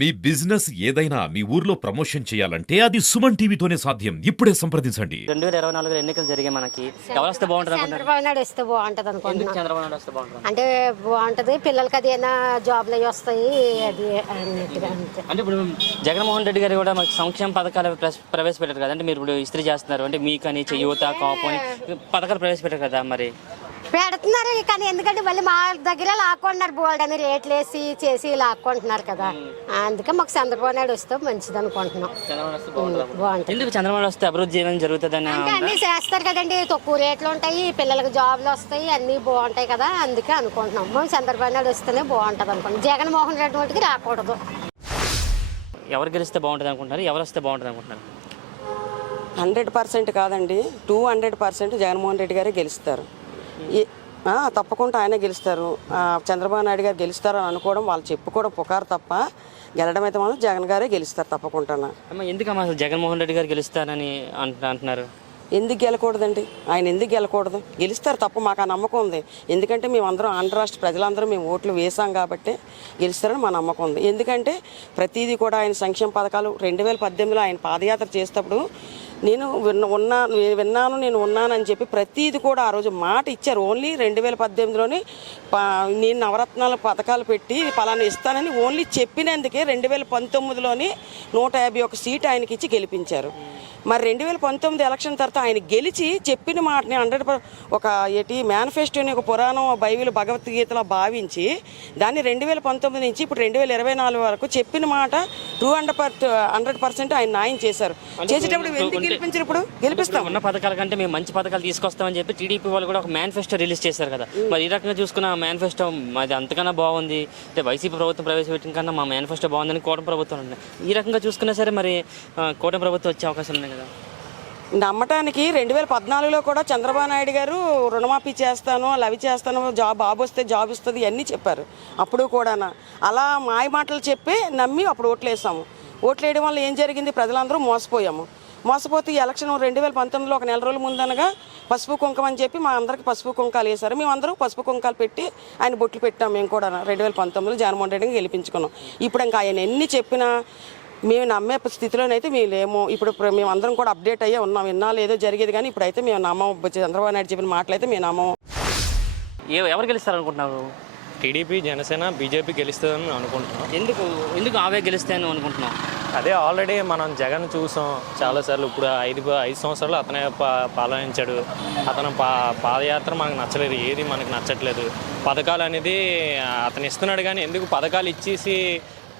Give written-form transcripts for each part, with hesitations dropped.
మీ business ఏదైనా మీ ఊర్లో promotion చేయాలంటే అది సుమన్ టీవీతోనే సాధ్యం. ఇప్పుడే సంప్రదించండి. 2024 ఎన్నికలు జరిగాయి మనకి. ఎవరు వస్తే బాగుంటుంది అనుకుంటారు? చంద్రబాబు నాయుడు వస్తే బాగుంటది ఎందుకు అనుకుంటున్నాను. చంద్రబాబు నాయుడు వస్తే బాగుంటుంది? అంటే బాగుంటది, పిల్లలకి అది ఏమైనా జాబ్లు అవి వస్తాయి, అది అన్నట్టుగా అంతే. అంటే ఇప్పుడు జగన్మోహన్ రెడ్డి గారు కూడా మనకి సంక్షేమ పథకాలు ప్రవేశపెట్టారు కదా. అంటే మీరు ఇప్పుడు ఇస్త్రీ చేస్తున్నారు, అంటే మీకని యువత కాపు అని పథకాలు ప్రవేశపెట్టారు కదా. మరి పెడుతున్నారు కానీ ఎందుకంటే మళ్ళీ మా దగ్గర లాక్కుంటున్నారు, బోల్డ్ అని రేట్లు వేసి చేసి లాక్కుంటున్నారు కదా. అందుకే మాకు చంద్రబాబు నాయుడు వస్తే మంచిది అనుకుంటున్నాం. చంద్రబాబు వస్తే బాగుంటుంది. బాగుంటుంది ఎందుకు చంద్రబాబు నాయుడు వస్తే అభివృద్ధి ఏమైనా జరుగుతుందని? అంటే అన్ని చేస్తారు కదండి, తక్కువ రేట్లు ఉంటాయి, పిల్లలకి జాబ్లు వస్తాయి, అన్ని బాగుంటాయి కదా. అందుకే అనుకుంటున్నాం మేము చంద్రబాబు నాయుడు వస్తేనే బాగుంటుంది అనుకుంటున్నాం. జగన్మోహన్ రెడ్డి వాటికి రాకూడదు. ఎవరు గెలిస్తే బాగుంటుంది అనుకుంటున్నారు? ఎవరు వస్తే బాగుంటుంది అనుకుంటున్నారు? 100% కాదండి, 200% జగన్మోహన్ రెడ్డి గారే గెలుస్తారు. తప్పకుండా ఆయన గెలుస్తారు. చంద్రబాబు నాయుడు గారు గెలుస్తారు అని అనుకోవడం, వాళ్ళు చెప్పుకోవడం పుకారు తప్ప గెలడం అయితే మాత్రం జగన్ గారే గెలుస్తారు తప్పకుండా. ఎందుకమ్మా అసలు జగన్మోహన్ రెడ్డి గారు గెలుస్తారని అంటున్నారు? ఎందుకు గెలకూడదండి? ఆయన ఎందుకు గెలకూడదు? గెలుస్తారు తప్ప మాకు ఆ నమ్మకం ఉంది. ఎందుకంటే మేమందరం ఆంధ్ర రాష్ట్ర ప్రజలందరూ మేము ఓట్లు వేసాం కాబట్టి గెలుస్తారని మా నమ్మకం ఉంది. ఎందుకంటే ప్రతిదీ కూడా ఆయన సంక్షేమ పథకాలు 2018లో ఆయన పాదయాత్ర చేసేటప్పుడు నేను ఉన్నానని చెప్పి ప్రతిదీ కూడా ఆ రోజు మాట ఇచ్చారు. ఓన్లీ 2018లోని నేను నవరత్నాల పథకాలు పెట్టి పలానా ఇస్తానని ఓన్లీ చెప్పినందుకే 2019లోని 151 సీటు ఆయనకి ఇచ్చి గెలిపించారు. మరి 2019 ఎలక్షన్ తర్వాత ఆయన గెలిచి చెప్పిన మాటని 100% ఒక మేనిఫెస్టోని ఒక పురాణం, బైబిల్, భగవద్గీతలా భావించి దాన్ని 2019 నుంచి ఇప్పుడు 2024 వరకు చెప్పిన మాట 200% ఆయన న్యాయం చేశారు. చేసేటప్పుడు ఎందుకు గెలిపించారు? ఇప్పుడు గెలిపిస్తాం. ఉన్న పథకాల కంటే మేము మంచి పథకాలు తీసుకొస్తామని చెప్పి టీడీపీ వాళ్ళు కూడా ఒక మేనిఫెస్టో రిలీజ్ చేశారు కదా. మరి ఈ రకంగా చూసుకున్న మేనిఫెస్టో మాది అంతకన్నా బాగుంది, అంటే వైసీపీ ప్రభుత్వం ప్రవేశపెట్టిన కన్నా మా మేనిఫెస్టో బాగుందని కూటమి ప్రభుత్వం ఉంది. ఈ రకంగా చూసుకున్నా సరే మరి కూటమి ప్రభుత్వం వచ్చే అవకాశం ఉంది కదా. నమ్మటానికి 2014లో కూడా చంద్రబాబు నాయుడు గారు రుణమాఫీ చేస్తాను, అవి చేస్తాను, బాబు వస్తే జాబ్ ఇస్తుంది ఇవన్నీ చెప్పారు. అప్పుడు కూడా అలా మాయ మాటలు చెప్పి నమ్మి అప్పుడు ఓట్లు వేసాము. ఓట్లు వేయడం వల్ల ఏం జరిగింది? ప్రజలందరూ మోసపోతే ఈ ఎలక్షన్ 2019లో ఒక నెల రోజుల ముందనగా పసుపు కుంకం అని చెప్పి మా అందరికి పసుపు కుంకాలు వేశారు. మేమందరం పసుపు కుంకాలు పెట్టి ఆయన బొట్లు పెట్టాం. మేము కూడా 2019లో జగన్మోహన్ రెడ్డిని గెలిపించుకున్నాం. ఇప్పుడు ఇంకా ఆయన ఎన్ని చెప్పినా మేము నమ్మే స్థితిలోనైతే మేము లేము. ఇప్పుడు మేము అందరం కూడా అప్డేట్ అయ్యే ఉన్నాం. ఇన్నాళ్ళు ఏదో జరిగేది కానీ ఇప్పుడైతే మేము నమ్మం. చంద్రబాబు నాయుడు చెప్పిన మాటలైతే మేము నమ్మం. ఎవరు గెలుస్తారు అనుకుంటున్నారు? టీడీపీ, జనసేన, బీజేపీ గెలుస్తుందని అనుకుంటున్నాం. ఎందుకు అవే గెలుస్తాయని అనుకుంటున్నాం? అదే ఆల్రెడీ మనం జగన్ చూసాం చాలాసార్లు. ఇప్పుడు 5 సంవత్సరాలు అతనే పాలనించాడు. అతను పాదయాత్ర మనకు నచ్చలేదు, ఏది మనకు నచ్చట్లేదు. పథకాలు అనేది అతను ఇస్తున్నాడు కానీ ఎందుకు పథకాలు ఇచ్చేసి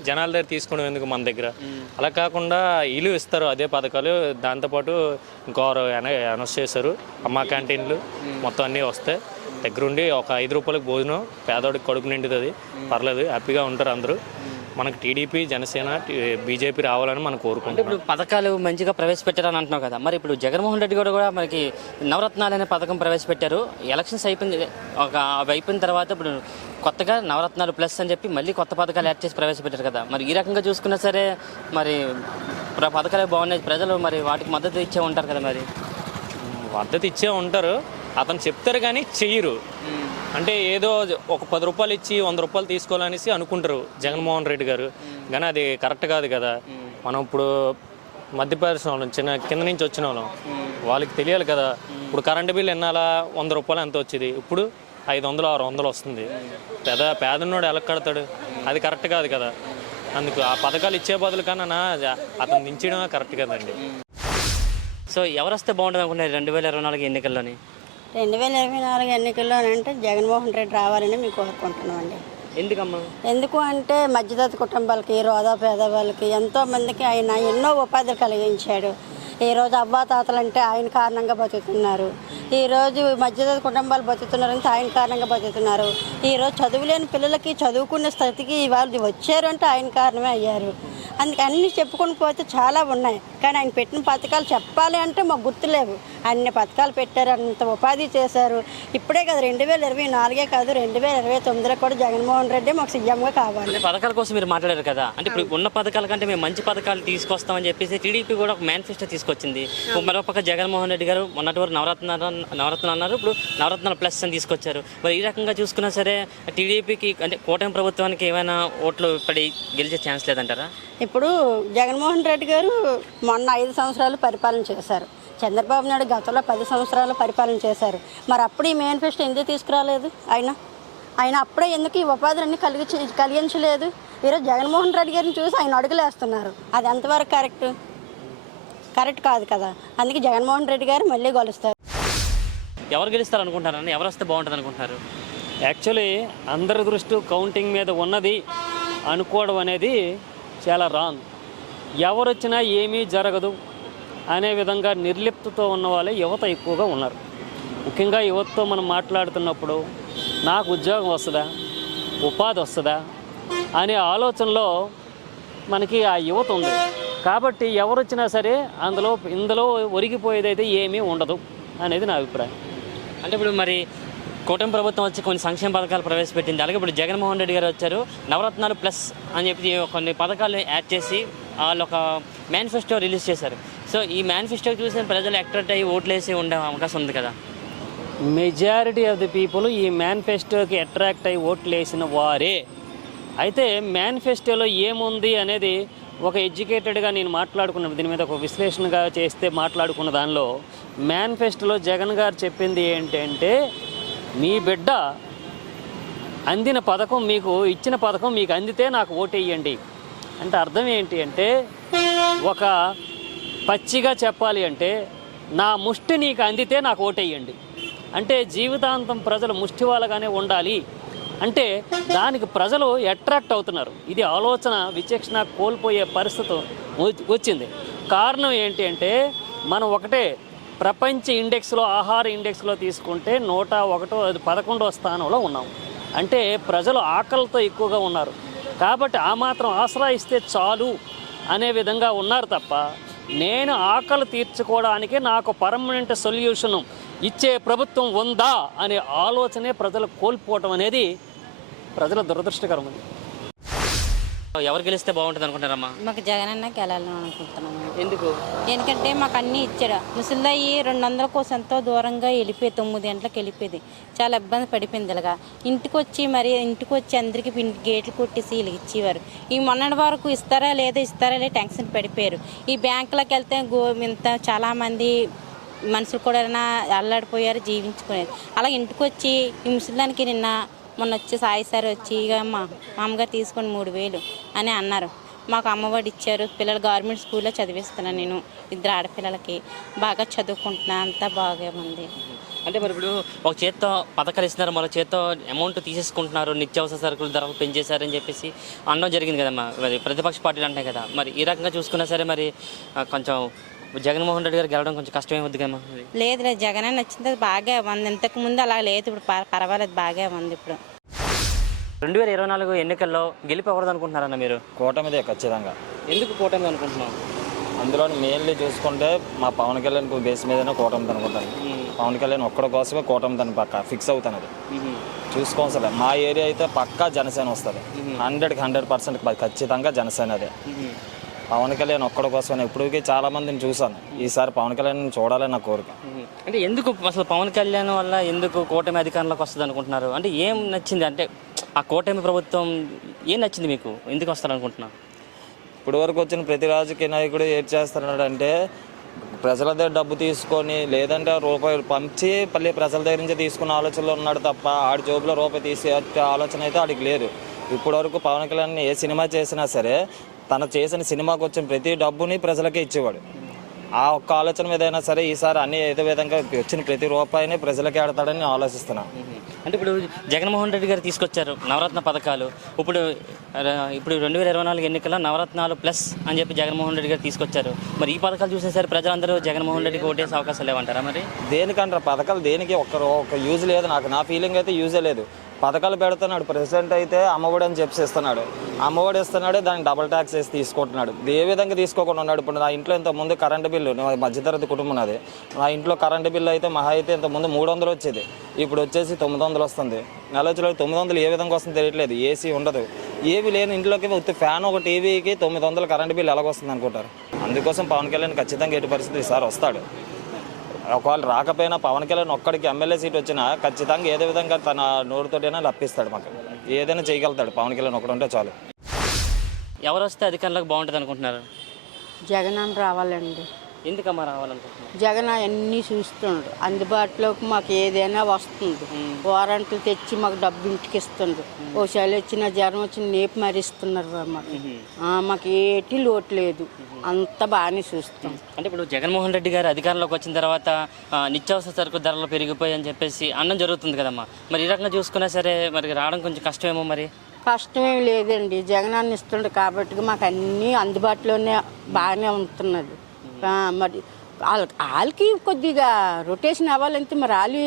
జనాల దగ్గర తీసుకోవడం ఎందుకు మన దగ్గర? అలా కాకుండా వీళ్ళు ఇస్తారు అదే పథకాలు. దాంతోపాటు ఇంకోరు అనౌన్స్ చేశారు అమ్మా క్యాంటీన్లు మొత్తం అన్నీ వస్తాయి. దగ్గరుండి ఒక 5 రూపాయలకు భోజనం పేదవాడికి కడుపు నిండుతుంది, పర్లేదు, హ్యాపీగా ఉంటారు అందరూ. మనకు టీడీపీ, జనసేన, బీజేపీ రావాలని మనం కోరుకుంటాం. ఇప్పుడు పథకాలు మంచిగా ప్రవేశపెట్టారని అంటున్నావు కదా. మరి ఇప్పుడు జగన్మోహన్ రెడ్డి కూడా మనకి నవరత్నాలు అనే పథకం ప్రవేశపెట్టారు. ఎలక్షన్స్ అయిపోయిన తర్వాత ఇప్పుడు కొత్తగా నవరత్నాలు ప్లస్ అని చెప్పి మళ్ళీ కొత్త పథకాలు యాడ్ చేసి ప్రవేశపెట్టారు కదా. మరి ఈ రకంగా చూసుకున్నా సరే మరి పథకాలే బాగున్నాయి, ప్రజలు మరి వాటికి మద్దతు ఇచ్చే ఉంటారు కదా. మరి మద్దతు ఇచ్చే ఉంటారు, అతను చెప్తారు కానీ చెయ్యరు. అంటే ఏదో ఒక 10 రూపాయలు ఇచ్చి 100 రూపాయలు తీసుకోవాలనేసి అనుకుంటారు జగన్మోహన్ రెడ్డి గారు. కానీ అది కరెక్ట్ కాదు కదా. మనం ఇప్పుడు మధ్యప్రదేశ్ వాళ్ళం, కింద నుంచి వచ్చిన వాళ్ళం, వాళ్ళకి తెలియాలి కదా. ఇప్పుడు కరెంటు బిల్ ఎన్నాలా 100 రూపాయలు ఎంత వచ్చేది, ఇప్పుడు 500, 600 వస్తుంది. పేదన్నోడు ఎలా కడతాడు? అది కరెక్ట్ కాదు కదా. అందుకు ఆ పథకాలు ఇచ్చే బదులు కన్నా అతను దించడం కరెక్ట్ కదండి. సో ఎవరు వస్తే బాగుంటుంది అనుకున్నారు 2024 ఎన్నికల్లోని? 2024 ఎన్నికల్లోనంటే జగన్మోహన్ రెడ్డి రావాలని మేము కోరుకుంటున్నాం అండి. ఎందుకమ్మా? ఎందుకు అంటే మధ్యతరగతి కుటుంబాలకి, రోదా పేదవాళ్ళకి ఎంతోమందికి ఆయన ఎన్నో ఉపాధులు కలిగించాడు. ఈరోజు అవ్వాతాతలు అంటే ఆయన కారణంగా బతుకుతున్నారు. ఈరోజు మధ్యతరగతి కుటుంబాలు బతుకుతున్నారంటే ఆయన కారణంగా బతుకుతున్నారు. ఈరోజు చదువులేని పిల్లలకి చదువుకునే స్థితికి వాళ్ళు వచ్చారు అంటే ఆయన కారణమే అయ్యారు. అందుకే అన్నీ చెప్పుకొని పోతే చాలా ఉన్నాయి, కానీ ఆయన పెట్టిన పథకాలు చెప్పాలి అంటే మాకు గుర్తులేవు. అన్ని పథకాలు పెట్టారు, అంత ఉపాధి చేశారు. ఇప్పుడే కదా 2024 కాదు, 2029లో కూడా జగన్మోహన్ రెడ్డి మాకు సీఎంగా కావాలి. అంటే పథకాల కోసం మీరు మాట్లాడారు కదా, అంటే ఇప్పుడు ఉన్న పథకాల కంటే మేము మంచి పథకాలు తీసుకొస్తామని చెప్పేసి టీడీపీ కూడా ఒక మేనిఫెస్టో తీసుకొచ్చింది. మరోపక్క జగన్మోహన్ రెడ్డి గారు మొన్నటి వరకు నవరత్నాలు అన్నారు, ఇప్పుడు నవరత్నాల ప్లస్ అని తీసుకొచ్చారు. మరి ఈ రకంగా చూసుకున్నా సరే టీడీపీకి అంటే కూటమి ప్రభుత్వానికి ఏమైనా ఓట్లు పడి గెలిచే ఛాన్స్ లేదంటారా? ఇప్పుడు జగన్మోహన్ రెడ్డి గారు మొన్న 5 సంవత్సరాలు పరిపాలన చేశారు. చంద్రబాబు నాయుడు గతంలో 10 సంవత్సరాలు పరిపాలన చేశారు. మరి అప్పుడు ఈ మేనిఫెస్టో ఎందుకు తీసుకురాలేదు? ఆయన అప్పుడే ఎందుకు ఈ ఉపాధులన్నీ కలిగించలేదు? ఈరోజు జగన్మోహన్ రెడ్డి గారిని చూసి ఆయన అడుగులేస్తున్నారు. అది ఎంతవరకు కరెక్ట్ కాదు కదా. అందుకే జగన్మోహన్ రెడ్డి గారు మళ్ళీ గెలుస్తారు. ఎవరు గెలుస్తారు అనుకుంటారని, ఎవరు వస్తే బాగుంటుంది అనుకుంటున్నారు? యాక్చువల్లీ అందరి దృష్టి కౌంటింగ్ మీద ఉన్నది అనుకోవడం అనేది చాలా రాంగ్. ఎవరు వచ్చినా ఏమీ జరగదు అనే విధంగా నిర్లిప్తతో ఉన్న వాళ్ళే యువత ఎక్కువగా ఉన్నారు. ముఖ్యంగా యువతతో మనం మాట్లాడుతున్నప్పుడు నాకు ఉద్యోగం వస్తుందా, ఉపాధి వస్తుందా అనే ఆలోచనలో మనకి ఆ యువత ఉంది. కాబట్టి ఎవరు వచ్చినా సరే ఇందులో ఒరిగిపోయేదైతే ఏమీ ఉండదు అనేది నా అభిప్రాయం. అంటే ఇప్పుడు మరి కూటమి ప్రభుత్వం వచ్చి కొన్ని సంక్షేమ పథకాలు ప్రవేశపెట్టింది, అలాగే ఇప్పుడు జగన్మోహన్ రెడ్డి గారు వచ్చారు, నవరత్నాలు ప్లస్ అని చెప్పి కొన్ని పథకాలు యాడ్ చేసి వాళ్ళు ఒక మేనిఫెస్టో రిలీజ్ చేశారు. సో ఈ మేనిఫెస్టో చూసిన ప్రజలు అట్రాక్ట్ అయ్యి ఓట్లు వేసి ఉండే అవకాశం ఉంది కదా? మెజారిటీ ఆఫ్ ది పీపుల్ ఈ మేనిఫెస్టోకి అట్రాక్ట్ అయ్యి ఓట్లు వేసిన వారే. అయితే మేనిఫెస్టోలో ఏముంది అనేది ఒక ఎడ్యుకేటెడ్గా నేను మాట్లాడుకున్న దీని మీద ఒక విశ్లేషణగా చేస్తే మాట్లాడుకున్న దానిలో మేనిఫెస్టోలో జగన్ గారు చెప్పింది ఏంటంటే, మీ బిడ్డ అందిన పథకం మీకు ఇచ్చిన పథకం మీకు అందితే నాకు ఓటేయండి అంటే అర్థం ఏంటి అంటే, ఒక పచ్చిగా చెప్పాలి అంటే నా ముష్టి నీకు అందితే నాకు ఓటేయండి అంటే జీవితాంతం ప్రజలు ముష్టి వాళ్ళగానే ఉండాలి అంటే దానికి ప్రజలు అట్రాక్ట్ అవుతున్నారు. ఇది ఆలోచన విచక్షణ కోల్పోయే పరిస్థితి వచ్చింది. కారణం ఏంటి అంటే, మనం ఒకటే ప్రపంచ ఇండెక్స్లో ఆహార ఇండెక్స్లో తీసుకుంటే 111వ స్థానంలో ఉన్నాం. అంటే ప్రజలు ఆకలితో ఎక్కువగా ఉన్నారు. కాబట్టి ఆ మాత్రం ఆసరా ఇస్తే చాలు అనే విధంగా ఉన్నారు తప్ప, నేను ఆకలి తీర్చుకోవడానికి నాకు పర్మనెంట్ సొల్యూషన్ ఇచ్చే ప్రభుత్వం ఉందా అనే ఆలోచనే ప్రజలు కోల్పోవటం అనేది ప్రజల దురదృష్టకరం. ఎవరు గెలిస్తే బాగుంటుంది అనుకుంటారమ్మా? మాకు జగనన్న గెలాలని అనుకుంటున్నాము. ఎందుకు? ఎందుకంటే మాకు అన్నీ ఇచ్చాడు. ముసలిదయ్యి 200 కోసం ఎంతో దూరంగా వెళ్ళిపోయి 9 గంటలకు వెళ్ళిపోయింది. చాలా ఇబ్బంది పడిపోయింది. ఇలాగా ఇంటికి వచ్చి అందరికీ గేట్లు కొట్టేసి వీళ్ళకి ఇచ్చేవారు. ఈ మొన్నటి వరకు ఇస్తారా లేదా టెన్షన్ పడిపోయారు. ఈ బ్యాంకులోకి వెళ్తే ఇంత చాలామంది మనుషులు కూడా అల్లాడిపోయారు, జీవించుకునేది. అలా ఇంటికి వచ్చి ఈ ముసలిదానికి మొన్న వచ్చి సాయి సార్ వచ్చి ఇక మా అమ్మగారు తీసుకొని 3000 అని అన్నారు. మాకు అమ్మఒడి ఇచ్చారు. పిల్లలు గవర్నమెంట్ స్కూల్లో చదివిస్తున్నాను. నేను 2 ఆడపిల్లలకి బాగా చదువుకుంటున్నా. అంతా బాగా ఉంది. అంటే మరి ఇప్పుడు ఒక చేత్తో పథకాలు ఇస్తున్నారు, మరో చేత్తో అమౌంట్ తీసేసుకుంటున్నారు, నిత్యావసర సరుకులు ధరలు పెంచేశారని చెప్పేసి అనడం జరిగింది కదమ్మా. మరి ప్రతిపక్ష పార్టీలు అంటాయి కదా, మరి ఈ రకంగా చూసుకున్నా సరే మరి కొంచెం జగన్మోహన్ రెడ్డి గారు గెలవడం కొంచెం కష్టమే ఉంది కమ్మా. లేదు జగన్ నచ్చింది, బాగా ఉంది. ఇంతకు ముందు అలా లేదు, ఇప్పుడు పర్వాలేదు, బాగా ఉంది. ఇప్పుడు 2024 ఎన్నికల్లో గెలిపి ఎవరదు అనుకుంటున్నారన్న మీరు? కూటమిదే ఖచ్చితంగా. ఎందుకు కూటమి అనుకుంటున్నాం? అందులో మెయిన్లీ చూసుకుంటే మా పవన్ కళ్యాణ్ బేస్ మీదనే కూటమి అనుకుంటాను. పవన్ కళ్యాణ్ ఒక్కడి కోసమే కూటమి తను పక్క ఫిక్స్ అవుతున్నది. చూసుకోవాలి, మా ఏరియా అయితే పక్కా జనసేన వస్తుంది. 100కి 100% ఖచ్చితంగా జనసేన అదే. పవన్ కళ్యాణ్ ఒక్కడి కోసమే. ఇప్పటికీ చాలా మందిని చూసాను. ఈసారి పవన్ కళ్యాణ్ చూడాలని నా కోరిక. అంటే ఎందుకు అసలు పవన్ కళ్యాణ్ వల్ల ఎందుకు కూటమి అధికారంలోకి వస్తుంది అనుకుంటున్నారు? అంటే ఏం నచ్చింది? అంటే ఆ కూటమి ప్రభుత్వం ఏం నచ్చింది మీకు? ఎందుకు వస్తారు అనుకుంటున్నారు? ఇప్పటి వరకు వచ్చిన ప్రతి రాజకీయ నాయకుడు ఏం చేస్తున్నాడంటే, ప్రజల దగ్గర డబ్బు తీసుకొని లేదంటే రూపాయలు పంచి మళ్ళీ ప్రజల దగ్గర నుంచి తీసుకున్న ఆలోచనలో ఉన్నాడు తప్ప ఆడి జోబులో రూపాయి తీసే ఆలోచన అయితే ఆడికి లేదు. ఇప్పటి వరకు పవన్ కళ్యాణ్ ఏ సినిమా చేసినా సరే తను చేసిన సినిమాకి వచ్చిన ప్రతి డబ్బుని ప్రజలకే ఇచ్చేవాడు. ఆ ఒక్క ఆలోచన మీద అయినా సరే ఈసారి అన్ని ఏదో విధంగా వచ్చిన ప్రతి రూపాయిని ప్రజలకే ఆడతాడని ఆలోచిస్తున్నాను. అంటే ఇప్పుడు జగన్మోహన్ రెడ్డి గారు తీసుకొచ్చారు నవరత్న పథకాలు. ఇప్పుడు 2024 ఎన్నికల్లో నవరత్నాలు ప్లస్ అని చెప్పి జగన్మోహన్ రెడ్డి గారు తీసుకొచ్చారు. మరి ఈ పథకాలు చూసినా సరే ప్రజలందరూ జగన్మోహన్ రెడ్డికి ఓటేసే అవకాశాలు లేవంటారా? మరి దేనికంటారు పథకాలు దేనికి ఒక్క యూజ్ లేదు. నా ఫీలింగ్ అయితే యూజే లేదు. పథకాలు పెడుతున్నాడు. ప్రెసిడెంట్ అయితే అమ్మఒడి అని చెప్పి ఇస్తున్నాడు. అమ్మఒడి ఇస్తున్నాడు, దానికి డబుల్ ట్యాక్స్ వేసి తీసుకుంటున్నాడు. ఏ విధంగా తీసుకోకుండా ఉన్నాడు. ఇప్పుడు నా ఇంట్లో ఇంతకుముందు కరెంటు బిల్లు, మధ్యతరగతి కుటుంబం నాది, నా ఇంట్లో కరెంటు బిల్లు అయితే మహా అయితే ఇంతకుముందు 300 వచ్చేది, ఇప్పుడు వచ్చేసి 900 వస్తుంది. నెలలో 900 ఏ విధంగా వస్తుందో తెలియట్లేదు. ఏసీ ఉండదు, ఏవి లేని ఇంట్లోకి ఉత్తి ఫ్యాన్ ఒక టీవీకి 900 కరెంటు బిల్లు ఎలాగొస్తుంది అనుకుంటారు. అందుకోసం పవన్ కళ్యాణ్ ఖచ్చితంగా ఎటు పరిస్థితి ఈసారి వస్తాడు. ఒకవేళ రాకపోయినా పవన్ కళ్యాణ్ ఒక్కడికి ఎమ్మెల్యే సీట్ వచ్చినా ఖచ్చితంగా ఏదో విధంగా తన నోరుతోటైనా లప్పిస్తాడు. మాకు ఏదైనా చేయగలుగుతాడు పవన్ కళ్యాణ్ ఒకడు ఉంటే చాలు. ఎవరు వస్తే అధికారంలోకి బాగుంటుంది అనుకుంటున్నారు? జగన్ అని రావాలండి. ఎందుకమ్మా రావాలనుకుంటున్నారు? జగన్ అవన్నీ చూస్తుండ్రు, అందుబాటులోకి మాకు ఏదైనా వస్తుంది. వారంట్లు తెచ్చి మాకు డబ్బు ఇంటికి ఇస్తుండ్రు. ఓ చలి వచ్చిన జ్వరం వచ్చిన నేపు మరిస్తున్నారు మాకు. మాకు ఏటి లోటు లేదు, అంత బాగానే చూస్తాం. అంటే ఇప్పుడు జగన్మోహన్ రెడ్డి గారు అధికారంలోకి వచ్చిన తర్వాత నిత్యావసర సరుకు ధరలు పెరిగిపోయి అని చెప్పేసి అన్నం జరుగుతుంది కదమ్మా. మరి ఈ రకంగా చూసుకున్నా సరే మరి రావడం కొంచెం కష్టమేమో. మరి కష్టమేం లేదండి, జగన్ అన్న ఇస్తుండ్రు కాబట్టి మాకు అన్నీ అందుబాటులోనే బాగానే ఉంటున్నది. మరి వాళ్ళకి కొద్దిగా రొటేషన్ అవ్వాలంటే మరి వాళ్ళు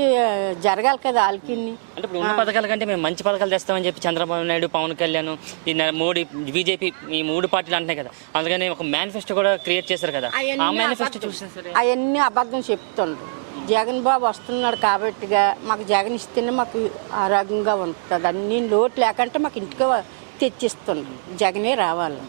జరగాలి కదా వాళ్ళకి. అంటే ఇప్పుడు ఉన్న పథకాల కంటే మేము మంచి పథకాలు తెస్తామని చెప్పి చంద్రబాబు నాయుడు, పవన్ కళ్యాణ్, ఈ మోడీ, బీజేపీ, ఈ 3 పార్టీలు అంటున్నాయి కదా. అందుకని ఒక మేనిఫెస్టో కూడా క్రియేట్ చేశారు కదా. ఆ మేనిఫెస్టో చూసినా సరే అవన్నీ అబద్ధం చెప్తుండ్రు. జగన్ బాబు వస్తున్నాడు కాబట్టిగా మాకు జగన్ ఇస్తేనే మాకు ఆరోగ్యంగా ఉంటుంది. అన్నీ లోటు లేకుంటే మాకు ఇంటికి తెచ్చిస్తుండ్రు. జగనే రావాలి.